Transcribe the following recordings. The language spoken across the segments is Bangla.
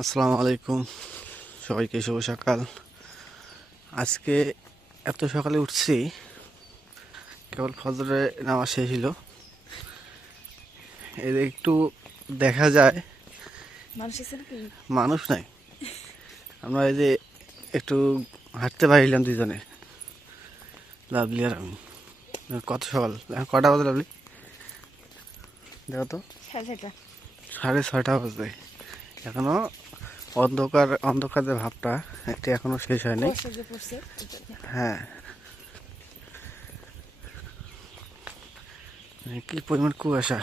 আসসালামু আলাইকুম। সবাইকে শুভ সকাল। আজকে এত সকালে উঠছি কেবল ফজরে নামা শেষ হলো এর একটু দেখা যায় মানুষ কি মানুষ নাই। আমরা এই যে একটু হাঁটতে পারিলাম দুজনে লাভলি আর আমি। কত সকাল? কটা বাজে লাভলি? দেখো তো। সাড়ে ছয়টা বাজে। এখনও অন্ধকার অন্ধকার যে ভাবটা এটি এখনও শেষ হয়নি। হ্যাঁ। মানে কি পরিমাণ কুয়াশা।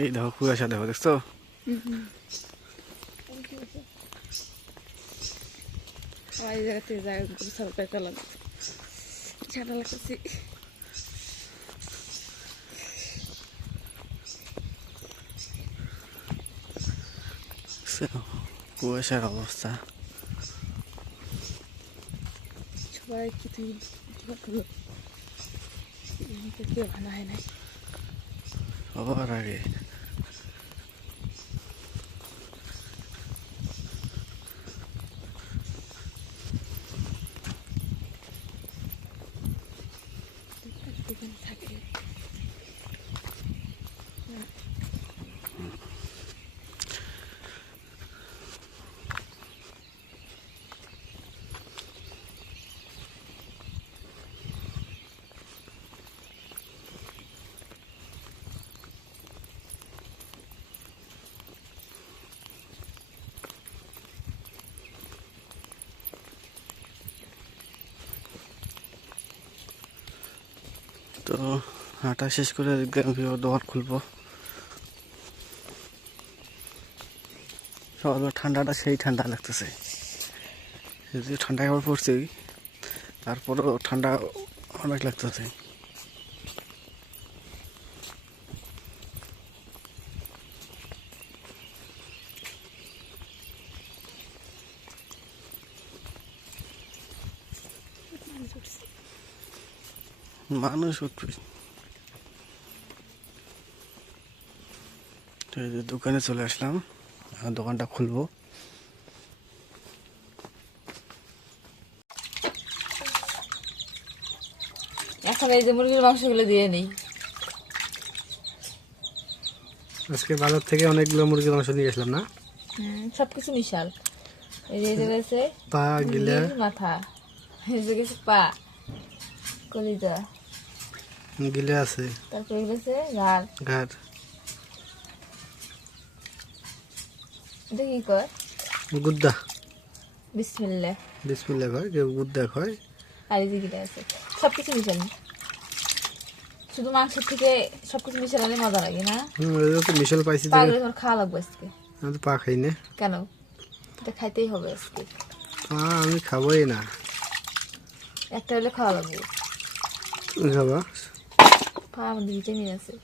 এই দেখো কুয়াশা দেখো দেখছ আমার এই জায়গা থেকে জায়গা করে সরকার চালান ঠান্ডা লাগতেছি? কুয়াশার অবস্থা। সবাই কি তুই ভালো হয় নাই। সবার আগে এখানে থাকে তো হাঁটা শেষ করে দোয়ার খুলবো। সকালবেলা ঠান্ডাটা সেই ঠান্ডা লাগতেছে। যদি ঠান্ডা খাবার পড়ছে, তারপরও ঠান্ডা অনেক লাগতেছে মানুষ উঠছে মানুষ উঠবে। দোকানে চলে আসলাম এখন দোকানটা খুলবো। এখন এই যে মুরগির মাংসগুলো দিয়ে নেই। আজকে বাজার থেকে অনেকগুলো মুরগির মাংস নিয়ে আসলাম না? সবকিছু মিশাল। এই যে রয়েছে পা গিলা। মাথা। এই যে গেছে পা কলিজা। গিলে আছে। তারপরে গেছে ঘাড়। ঘাট এটা কি কয়? গুদ্দা। বিসমিল্লা বিসমিল্লা কয় কেউ গুদ্দা কয়। আর এই গিলা আছে। সব কিছু মিশালি শুধু মাংসের থেকে সব কিছু মিশালে মজা লাগে না? হুম ওই তো মিশাল পাইছি দেখে খাওয়া লাগবে আজকে। আমি তো পা খাই না। কেন? এটা খাইতেই হবে আজকে। পা আমি খাবোই না। একটা হলে খাওয়া লাগবে। খাবা? পা আমাদের ভিটামিন আছে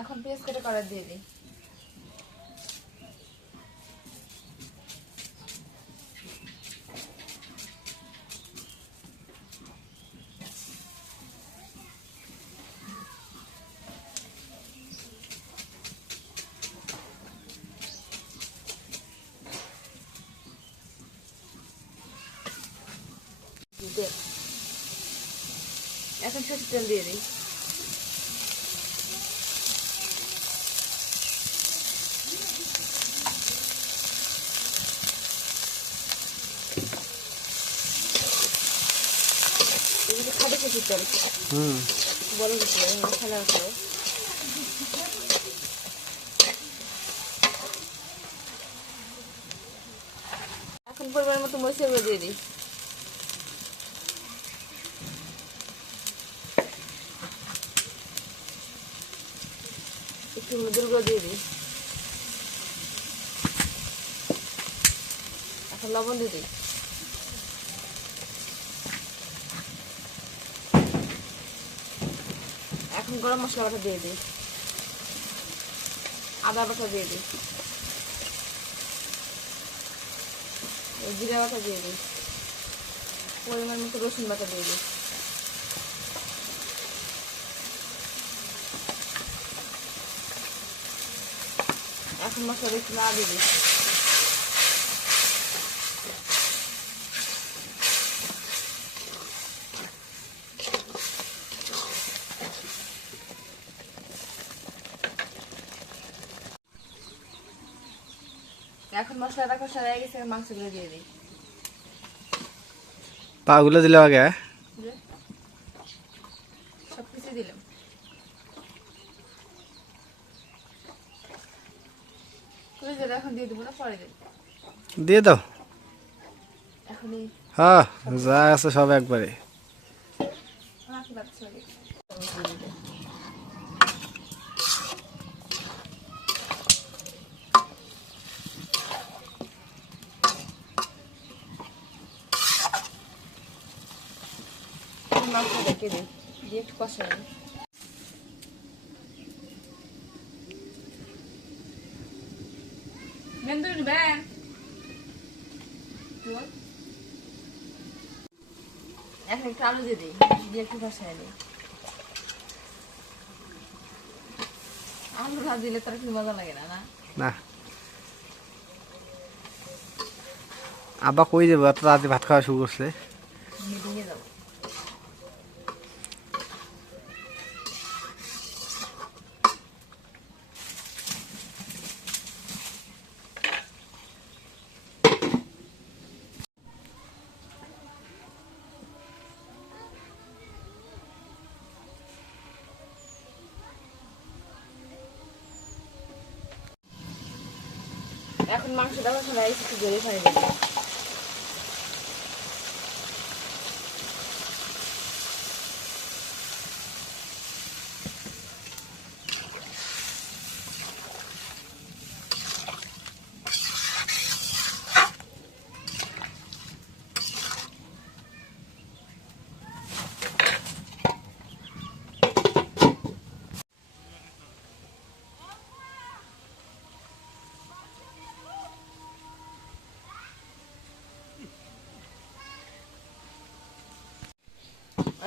এখন পেঁয়াজ কেটে কড়াই দিয়ে দিই। এখন সরষের তেল দিয়ে দিই। খাবে সরষের তেল হুম। বড় কিছু করে এখন পরিমাণ মতো মরিচের দিয়ে দিই। মুদুর্গ দিবি এখন লবণ দিয়ে দিই। এখন গরম মশলা বাটা দিয়ে দিই। আদা বাটা দিয়ে দিই। জিরা বাটা দিয়ে দিই। পরিমাণ মতো রসুন বাটা দিয়ে দিই। এখন মশলা একটু না দিয়ে দিই এখন মশলাটা কষা হয়ে গেছে এখন মাংসগুলো দিয়ে দিই পাগুলো দিলে আগে হ্যাঁ? সব কিছু দিলাম তুই যেটা এখন দিয়ে দাও। হ্যাঁ যা আছে সব একবারে। দিয়ে? একটু কষা মেন্দুর এখন একটু আলু দিয়ে দিই দিয়ে একটু আলু ভাত দিলে তার কি মজা লাগে না না? না। আব্বা কই যাব? এত রাতে ভাত খাওয়া শুরু করছে মিটিংয়ে যাব এখন মাংসটা কষা হয়ে একটু জোরে ফেলে দেবো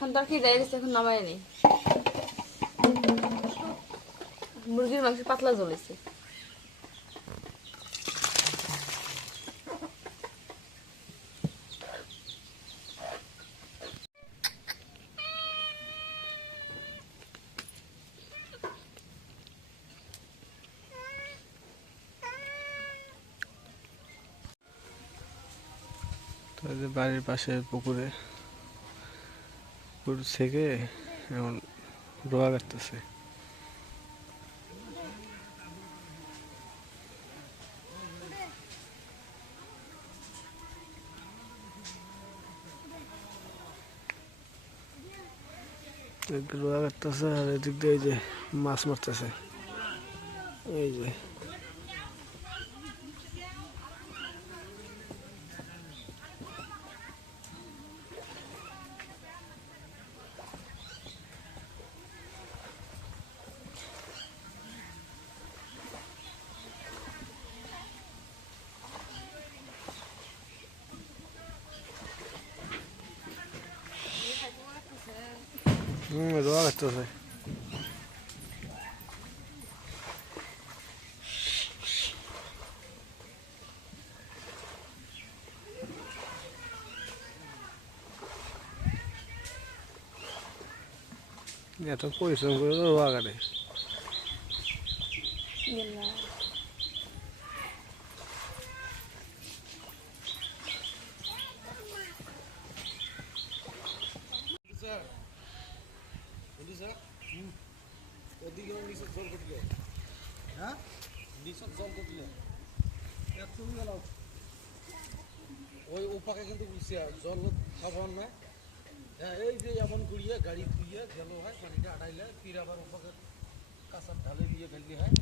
এখন তো আর কি দেয় গেছে এখন নামায় নেই। মুরগির মাংস পাতলা জ্বলেছে। বাড়ির পাশে পুকুরে পুকুর থেকে এখন রোয়া কাটতেছে রোয়া কাটতেছে আর এদিক দিয়ে এই যে মাছ মারতেছে। এই যে হুম রোয়া কাটতেছে এত পরিশ্রম করে তো রোয়া কাটে ওই सब ढाले दिए ফেললি হ্যাঁ? হয়?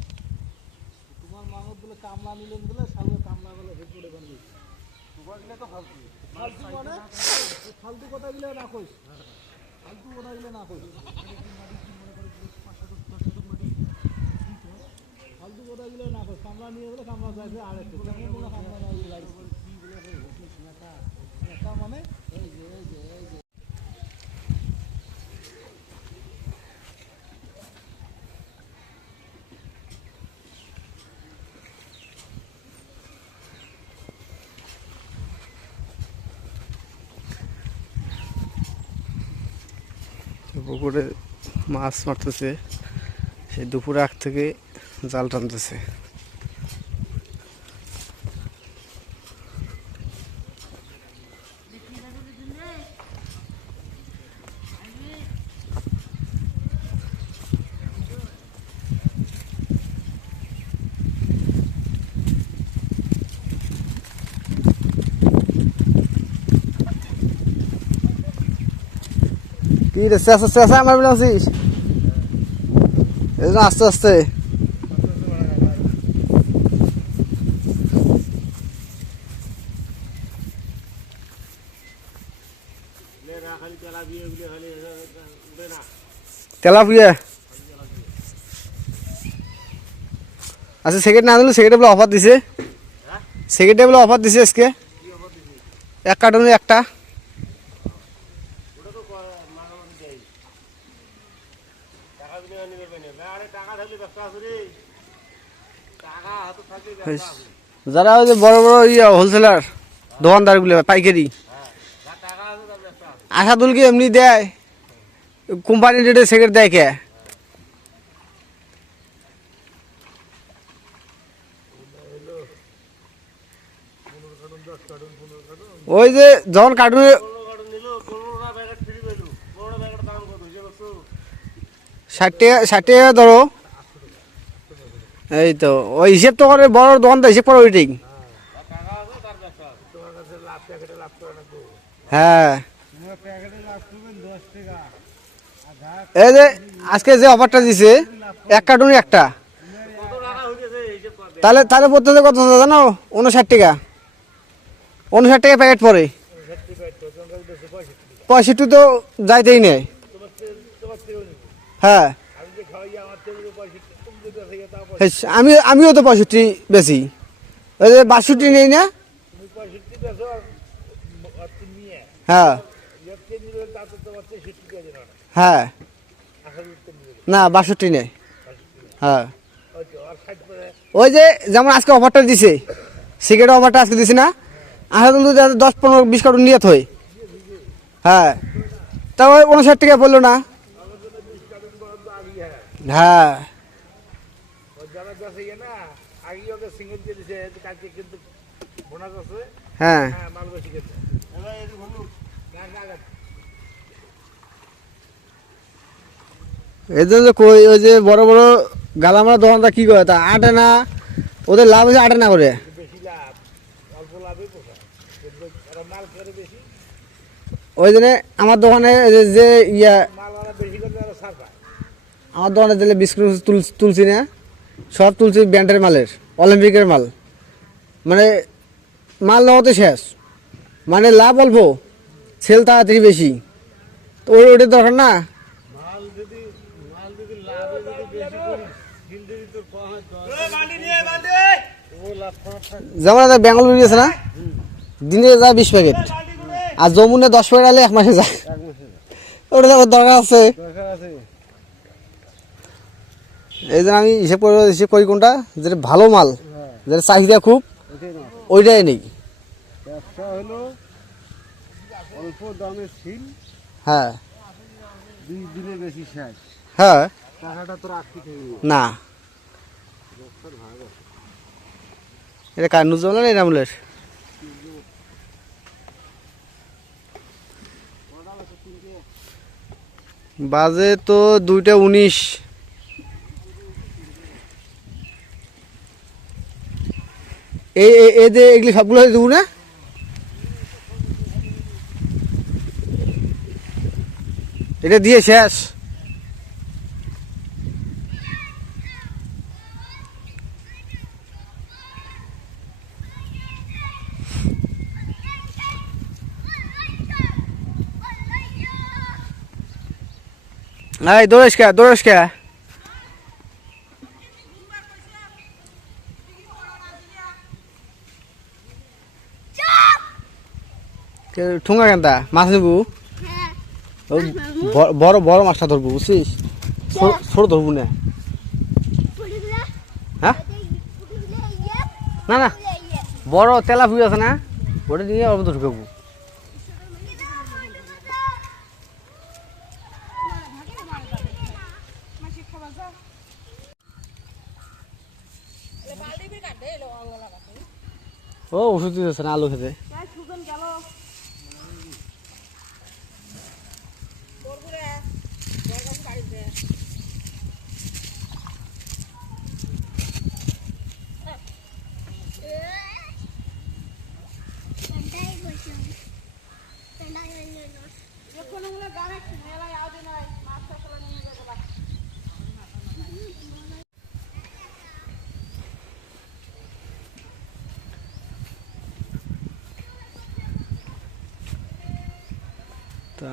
তোমার মানত বলে কামলা নিলেন বলে সালে কামলা বলে হেড করে বানবি তোমার গিলে তো ফালতু। ফালতু মানে? ফালতু কথা গিলে না কইস। ফালতু কথা গিলে না কইস। ফালতু কথা গিলে না কইস। কামলা নিয়ে বলে কামলা যাইছে আর একটু কেমন কোনো কামলা নাই লাগছে কি বলে হেড শোনাটা এটা মানে? এই যে এই যে পুকুরে মাছ মারতেছে। সেই দুপুর আগ থেকে জাল টানতেছে। রে শেষা শেষা আমার বলে আছিস এই আস্তে আস্তে তেলাপিয়া আচ্ছা সেকেন্ড না দিলে সেকেন্ডে বলে অফার দিছে। সেকেন্ডে বলে অফার দিছে আজকে। এক কার্টুনে একটা। যারা ওই যে বড় বড় ইয়ে হোলসেলার দোকানদারগুলো, পাইকারি। আশাদুল কি এমনি দেয় কোম্পানি রেটে সেকেন্ড দেয় কে? ওই যে যখন কার্টুনে ষাট টাকা ষাট টাকা ধরো। এই তো, ওই হিসেব তো করে বড় দোকানদার হিসেব করে ওইটাই। হ্যাঁ। এই যে, আজকে যে অফারটা দিছে, এক কার্টুনে একটা। তাহলে তাহলে প্রত্যেকে কত জানো? উনষাট টাকা। উনষাট টাকা প্যাকেট পড়ে। পঁয়ষট্টি তো যাইতেই নেই। হ্যাঁ আমি যে খাওয়াই আমার থেকে পয়সা তুমি যদি থেকে তা হেস, আমি আমিও তো পঁয়ষট্টি বেশি। বাষট্টি নেই না? হ্যাঁ। হ্যাঁ। না, বাষট্টি নেই। হ্যাঁ। ওই যে যেমন আজকে অফারটা দিছে সিগারেট অফারটা আজকে দিছে না? আসলে কিন্তু দশ, পনেরো, বিশ কার্টুন নিয়ে থই। হ্যাঁ। তা ওই উনষাট টাকা পড়ল না? হ্যাঁ। যারা ইয়ে না আগে ওকে সিঙ্গেল দিয়ে দিছে কালকে কিন্তু বোনাস আছে। হ্যাঁ। হ্যাঁ মাল বেশি গেছে না না না। এই জন্য কই ওই যে বড় বড় গালামারা দোকানদার কি করে? তা আটে না ওদের লাভ হয়েছে আটে না করে? বেশি লাভ অল্প লাভই পোষায় কিন্তু ওরা মাল করে বেশি। ওই জন্য আমার দোকানে যে- যে ইয়া আমার দোকানে দিলে বিস্কুট তুল- তুলছি না। সব তুলছি ব্যান্ডের মালের অলিম্পিকের মাল। মানে মাল নেওয়াতে শেষ। মানে লাভ অল্প সেল তাড়াতাড়ি বেশি। তো ওই ওইটার দরকার না? যেমন একটা বেঙ্গালুরু গেছে না? দিনে যায় বিশ প্যাকেট আর যমুনে দশ প্যাকেট আলে এক মাসে যায়। ওটা দরকার আছে? দরকার আছে। এই জন্য আমি হিসেব করে হিসেব করি কোনটা? যেটা ভালো মাল যেটা চাহিদা খুব ওইটাই নেই। ব্যবসা হলো অল্প দামে সিল হ্যাঁ। দুই দিনে বেশি শেষ। হ্যাঁ। টাকাটা না। এটা বাজে তো দুইটা উনিশ। এই, এই- যে এগুলি সবগুলো দেবো না? এটা দিয়ে শেষ। এই দৌড়েস কে দৌড়েস কে ঠুঙ্গা কেনটা মাছ নিবু? বড় বড় মাছটা ধরবো বুঝছিস? ছোট- ছোট ধরবো না। হ্যাঁ? না না। বড় তেলা ফুই আছে না? ওটা নিয়ে ওর মধ্যে ঢুকাবো। ও ওষুধ দিতেছে না আলু খেতে।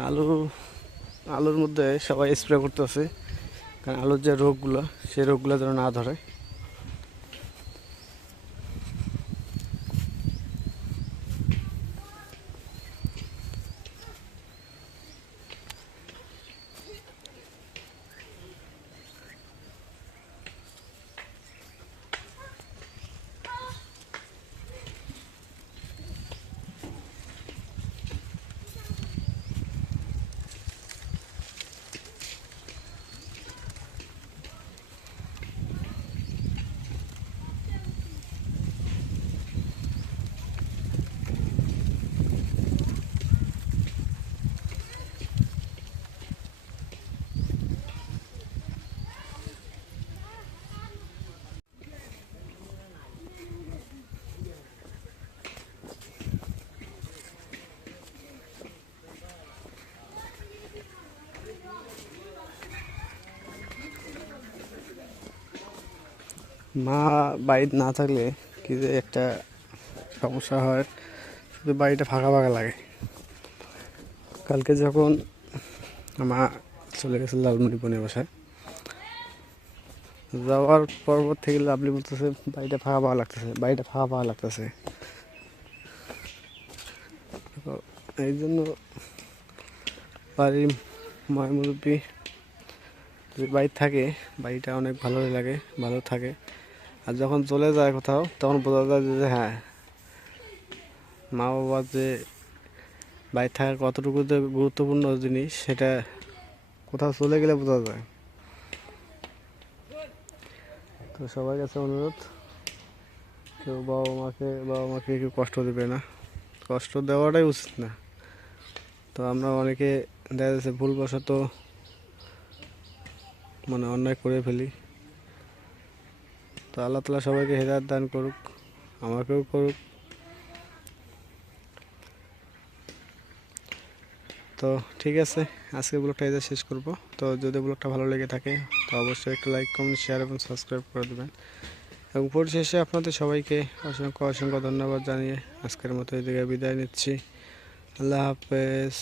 আলু, আলুর মধ্যে সবাই স্প্রে করতেছে। কারণ আলুর যে রোগগুলো, সেই রোগগুলো যেন না ধরে। মা বাড়িতে না থাকলে কি যে একটা সমস্যা হয়। শুধু বাড়িটা ফাঁকা ফাঁকা লাগে। কালকে যখন মা চলে গেছে লালমুড়ি বনে বাসায়, যাওয়ার পর্বত থেকে লাভলি বলতেছে, বাড়িটা ফাঁকা ফাঁকা লাগতেছে, বাড়িটা ফাঁকা ফাঁকা লাগতেছে। এই জন্য বাড়ির মায় মুরব্বী যদি বাড়ি থাকে, বাড়িটা অনেক ভালো লাগে, ভালো থাকে। আর যখন চলে যায় কোথাও, তখন বোঝা যায় যে হ্যাঁ মা বাবা যে বাড়ি থাকা কতটুকু যে গুরুত্বপূর্ণ জিনিস, সেটা কোথাও চলে গেলে বোঝা যায়। তো সবার কাছে অনুরোধ, কেউ বাবা মাকে বাবা মাকে কেউ কষ্ট দেবে না। কষ্ট দেওয়াটাই উচিত না। তো আমরা অনেকে দেখা যাচ্ছে ভুলবশত মানে অন্যায় করে ফেলি। তো আল্লাহ তালা সবাইকে হেদায়ত দান করুক, আমাকেও করুক। তো ঠিক আছে, আজকে ব্লগটা এদের শেষ করব। তো যদি ব্লগটা ভালো লেগে থাকে, তো অবশ্যই একটা লাইক, কমেন্ট শেয়ার এবং সাবস্ক্রাইব করে দেবেন। এবং পরিশেষে আপনাদের সবাইকে অসংখ্য অসংখ্য ধন্যবাদ জানিয়ে আজকের মতো জায়গায় বিদায় নিচ্ছি। আল্লাহ হাফেজ।